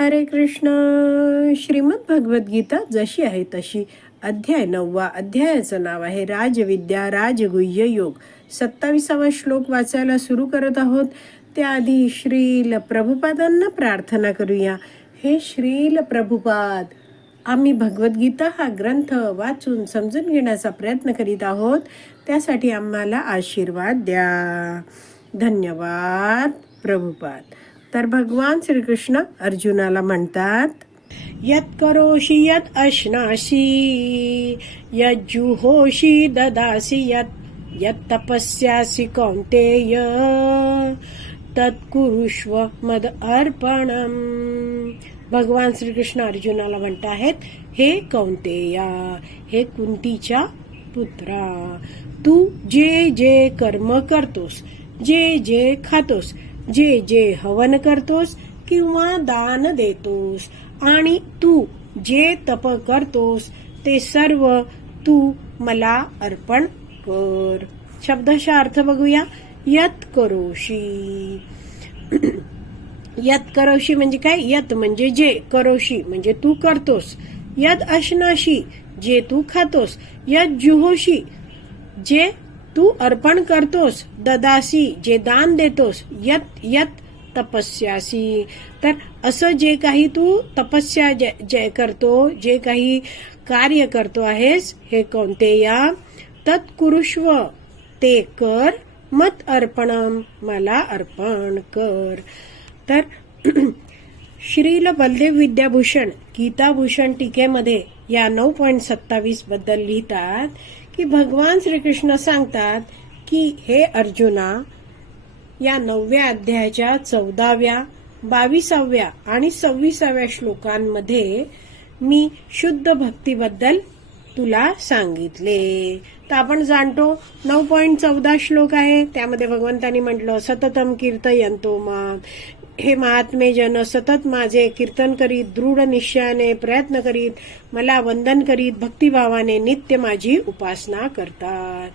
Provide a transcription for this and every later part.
हरे कृष्ण. श्रीमद भगवद्गीता जशी आहे तशी. अध्याय नववा. अध्यायाचं नाव आहे राजविद्या राजगुह्य योग. सत्ताविसावा श्लोक वाचायला सुरू करत आहोत. त्याआधी श्रील प्रभुपादांना प्रार्थना करूया. हे श्रील प्रभुपाद आम्ही भगवद्गीता हा ग्रंथ वाचून समजून घेण्याचा प्रयत्न करीत आहोत. त्यासाठी आम्हाला आशीर्वाद द्या. धन्यवाद प्रभुपाद. तर भगवान श्रीकृष्ण अर्जुनाला म्हणतात यत करोषि यत अश्नाशी यत ददासि यत यत तपस्यासि कौंतेय तत्कुरुष्व मद अर्पणम। भगवान श्रीकृष्ण अर्जुनाला म्हणत आहेत हे कौंतेया हे कुंतीच्या पुत्रा तू जे जे कर्म करतोस जे जे खातोस जे जे हवन करतोस किंवा दान देतोस. आणि तू जे तप करतोस ते सर्व तू मला अर्पण कर. शब्दशा अर्थ बघूया. यत करोशी यत करोशी म्हणजे काय? यत म्हणजे जे. करोशी म्हणजे तू करतोस. यत अशनाशी जे तू खातोस. यत जुहोशी जे तू अर्पण करतोस ददासी जे दान देतोस यत यत तपस्यासी. तर असं जे काही तू तपस्या जय जे करतो जे काही कार्य करतो आहेस हे कोणते या? तत्कुरुष्व ते कर मत अर्पणम मला अर्पण कर. तर श्रील बलदेव विद्याभूषण गीताभूषण टीकेमध्ये या नऊ पॉईंट सत्तावीसबद्दल लिहितात की भगवान श्रीकृष्ण सांगतात की हे अर्जुना या नवव्या अध्यायाच्या चौदाव्या बावीसाव्या आणि सव्वीसाव्या श्लोकांमध्ये मी शुद्ध भक्तीबद्दल तुला सांगितले. तर आपण जाणतो नऊ पॉईंट चौदा श्लोक आहे. त्यामध्ये भगवंतांनी म्हटलं सततम कीर्तयंतो मा. हे महात्मे जन सतत माझे कीर्तन करीत दृढ निश्चयाने प्रयत्न करीत मला वंदन करीत भक्तिभावाने नित्य माझी उपासना करतात.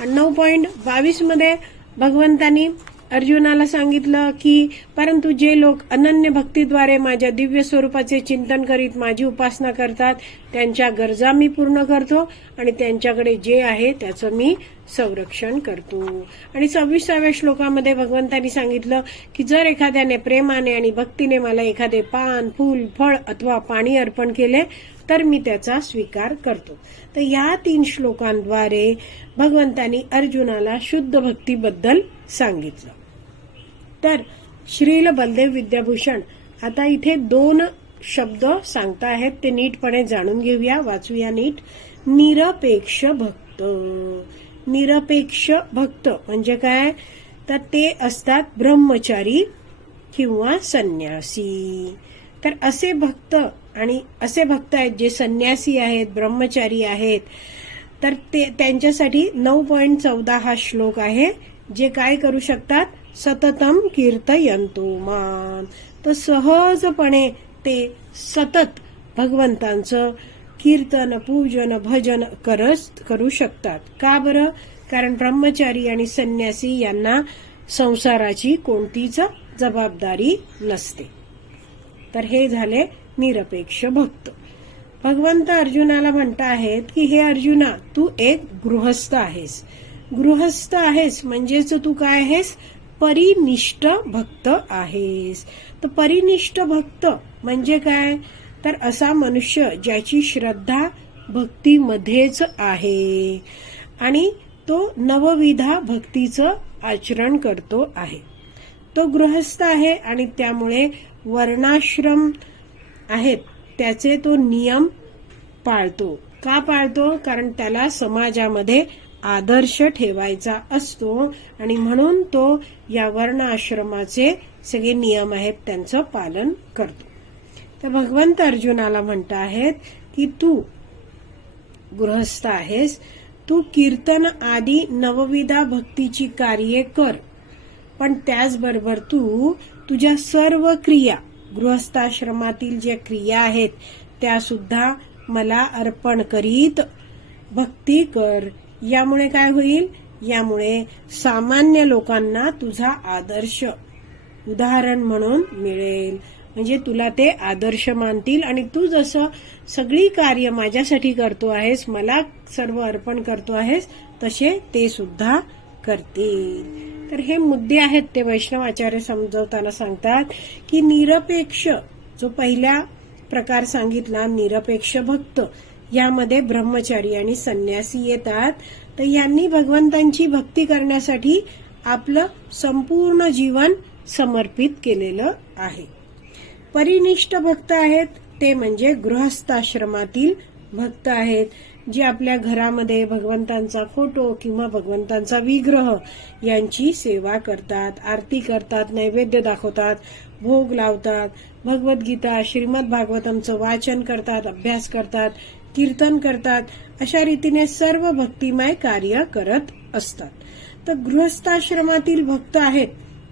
आणि नऊ पॉईंट बावीसमध्ये भगवंतांनी अर्जुनाला सांगितलं की परंतु जे लोक अनन्य भक्तीद्वारे माझ्या दिव्य स्वरूपाचे चिंतन करीत माझी उपासना करतात त्यांच्या गरजा मी पूर्ण करतो आणि त्यांच्याकडे जे आहे त्याचं मी संरक्षण करतो. आणि सव्वीसाव्या श्लोकामध्ये भगवंतांनी सांगितलं की जर एखाद्याने प्रेमाने आणि भक्तीने मला एखादे पान फूल फळ अथवा पाणी अर्पण केले तर मी त्याचा स्वीकार करतो. तर या तीन श्लोकांद्वारे भगवंतांनी अर्जुनाला शुद्ध भक्तीबद्दल सांगितलं. तर श्रील बलदेव विद्याभूषण आता इथे दोन शब्द सांगता आहेत ते नीटपणे जाणून घेऊया. वाचूया नीट. निरपेक्ष भक्त. निरपेक्ष भक्त. म्हणजे काय? तर ते असतात ब्रह्मचारी किंवा संन्यासी. तर असे भक्त आणि असे भक्त आहेत जे संन्यासी आहेत ब्रह्मचारी आहेत. तर ते त्यांच्यासाठी नऊ पॉईंट चौदा हा श्लोक आहे जे काय करू शकतात? सततम कीर्तयंतो मान तर सहजपणे ते सतत भगवंतांचं कीर्तन पूजन भजन करस करू शकतात. का बरं? कारण ब्रह्मचारी आणि संन्यासी यांना संसाराची कोणतीच जबाबदारी नसते. तर हे झाले निरपेक्ष भक्त. भगवंत अर्जुनाला म्हणता आहेत की हे अर्जुना तू एक गृहस्थ आहेस. गृहस्थ आहेस म्हणजेच तू काय आहेस? परिनिष्ठ भक्त आहेस. तर परिनिष्ठ भक्त म्हणजे काय? तर असा मनुष्य ज्याची श्रद्धा भक्तीमध्येच आहे. आणि तो नवविधा भक्तीचं आचरण करतो आहे. तो गृहस्थ आहे आणि त्यामुळे वर्णाश्रम आहेत त्याचे तो नियम पाळतो. का पाळतो? कारण त्याला समाजामध्ये आदर्श ठेवायचा असतो आणि म्हणून तो या वर्ण आश्रमाचे सगळे नियम आहेत त्यांचं पालन करतो. तर भगवंत अर्जुनाला म्हणत आहेत की तू गृहस्थ आहेस. तू कीर्तन आदी नवविधा भक्तीची कार्ये कर. पण त्याचबरोबर तू तुझ्या सर्व क्रिया गृहस्थाश्रमातील ज्या क्रिया आहेत त्या सुद्धा मला अर्पण करीत भक्ती कर. यामुळे काय होईल? यामुळे सामान्य लोकांना तुझा आदर्श उदाहरण म्हणून मिळेल. म्हणजे तुला ते आदर्श मानतील आणि तू जसं सगळी कार्य माझ्यासाठी करतो आहेस मला सर्व अर्पण करतो आहेस तसे ते सुद्धा करतील. तर हे मुद्दे आहेत ते वैष्णव आचार्य समजवताना सांगतात की निरपेक्ष जो पहिल्या प्रकार सांगितला निरपेक्ष भक्त यामध्ये ब्रह्मचारी आणि संन्यासी येतात. तर यांनी भगवंतांची भक्ती करण्यासाठी आपलं संपूर्ण जीवन समर्पित केलेलं आहे. परिनिष्ठ भक्त आहेत ते म्हणजे गृहस्थाश्रमातील भक्त आहेत जे आपल्या घरामध्ये भगवंतांचा फोटो किंवा भगवंतांचा विग्रह यांची सेवा करतात आरती करतात नैवेद्य दाखवतात भोग लावतात भगवद्गीता श्रीमद भागवतमचं वाचन करतात अभ्यास करतात कीर्तन करतात अशा रीतीने सर्व भक्तिमय कार्य करत असतात. तर गृहस्थाश्रमातील भक्त आहेत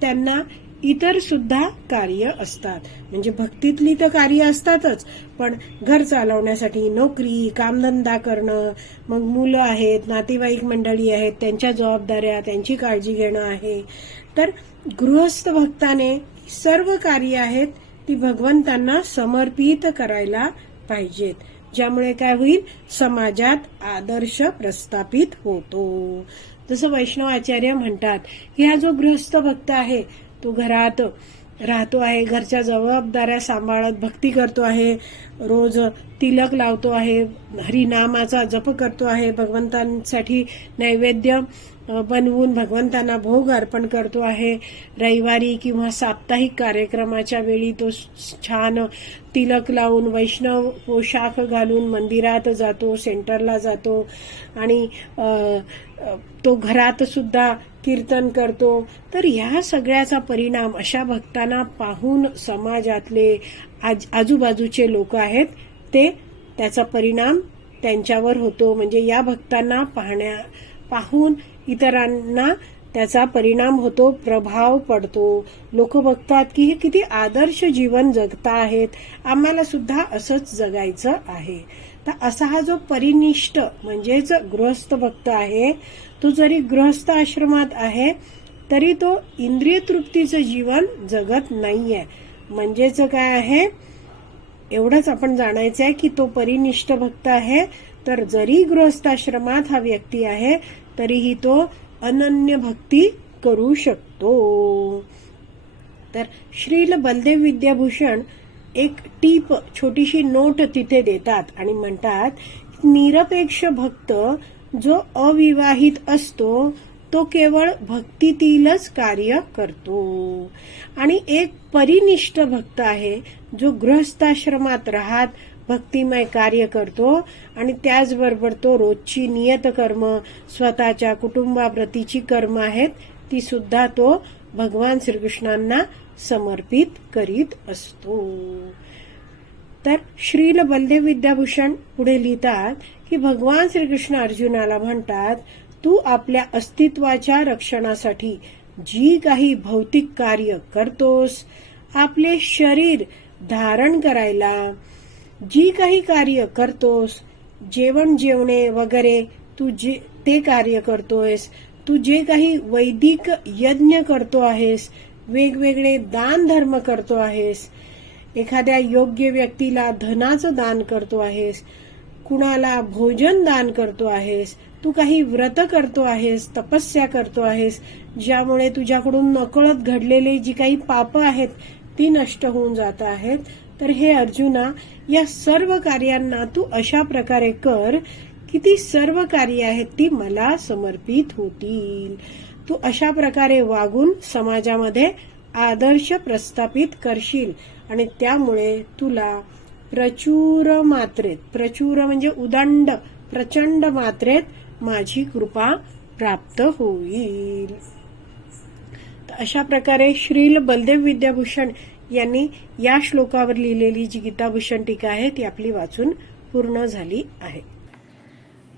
त्यांना इतर सुद्धा कार्य असतात. म्हणजे भक्तीतली तर कार्य असतातच पण घर चालवण्यासाठी नोकरी कामधंदा करणं मग मुलं आहेत नातेवाईक मंडळी आहेत त्यांच्या जबाबदाऱ्या त्यांची काळजी घेणं आहे. तर गृहस्थ भक्ताने सर्व कार्य आहेत ती भगवंतांना समर्पित करायला पाहिजेत. ज्यामुळे काय होईल? समाजात आदर्श प्रस्थापित होतो. जसं वैष्णव आचार्य म्हणतात की हा जो गृहस्थ भक्त आहे तो घरात राहतो आहे घरच्या जबाबदाऱ्या सांभाळत भक्ती करतो आहे रोज तिलक लावतो आहे हरिनामाचा जप करतो आहे भगवंतांसाठी नैवेद्य बनवून भगवंतांना भोग अर्पण करतो आहे. रविवारी किंवा साप्ताहिक कार्यक्रमाच्या वेळी तो छान तिलक लावून वैष्णव पोशाख घालून मंदिरात जातो सेंटरला जातो. आणि तो घरात सुद्धा कीर्तन करतो. तर ह्या सगळ्याचा परिणाम अशा भक्तांना पाहून समाजातले आज आजूबाजूचे लोक आहेत ते त्याचा परिणाम त्यांच्यावर होतो. म्हणजे या भक्तांना पाहण्या पाहून इतरांना त्याचा परिणाम होतो प्रभाव पडतो. लोक बघतात की हे किती आदर्श जीवन जगता आहेत. आम्हाला सुद्धा असंच जगायचं आहे. तर असा हा जो परिनिष्ठ म्हणजेच गृहस्थ भक्त आहे तो जरी गृहस्थ आश्रमात आहे तरी तो इंद्रिय तृप्तीचं जीवन जगत नाहीये. म्हणजेच काय आहे? एवढंच आपण जाणायचं आहे की तो परिनिष्ठ भक्त आहे तर जरी गृहस्थाश्रमात हा व्यक्ती आहे तरीही तो अनन्य भक्ती करू शकतो. तर श्रील बलदेव विद्याभूषण एक टीप छोटीशी नोट तिथे देतात आणि म्हणतात निरपेक्ष भक्त जो अविवाहित असतो तो केवळ भक्तीतीलच कार्य करतो. आणि एक परिनिष्ठ भक्त आहे जो गृहस्थाश्रमात राहत भक्तिमय कार्य करतो आणि त्याचबरोबर तो रोजची नियत कर्म स्वतःच्या कुटुंबाप्रतीची कर्म आहेत ती सुद्धा तो भगवान श्रीकृष्णांना समर्पित करीत असतो. तर श्रील बलदेव विद्याभूषण पुढे लिहितात की भगवान श्रीकृष्ण अर्जुनाला म्हणतात तू आपल्या अस्तित्वाच्या रक्षणासाठी जी काही भौतिक कार्य करतोस आपले शरीर धारण करायला जी काही कार्य करतोस जेवण जेवणे वगैरे तू जे ते कार्य करतोयस तू जे काही वैदिक यज्ञ करतो आहेस वेगवेगळे दान धर्म करतो आहेस एखाद्या योग्य व्यक्तीला धनाचं दान करतो आहेस कुणाला भोजन दान करतो आहेस तू काही व्रत करतो आहेस तपस्या करतो आहेस ज्यामुळे तुझ्याकडून नकळत घडलेले जी काही पाप आहेत ती नष्ट होऊन जात आहेत. तर हे अर्जुना या सर्व कार्यांना तू अशा प्रकारे कर की ती सर्व कार्य आहेत ती मला समर्पित होतील. तू अशा प्रकारे वागून समाजामध्ये आदर्श प्रस्थापित करशील आणि त्यामुळे तुला प्रचूर मात्रेत प्रचूर म्हणजे उदंड प्रचंड मात्रेत माझी कृपा प्राप्त होईल. तर अशा प्रकारे श्रील बलदेव विद्याभूषण यांनी या श्लोकावर लिहिलेली जी गीताभूषण टीका आहे ती आपली वाचून पूर्ण झाली आहे.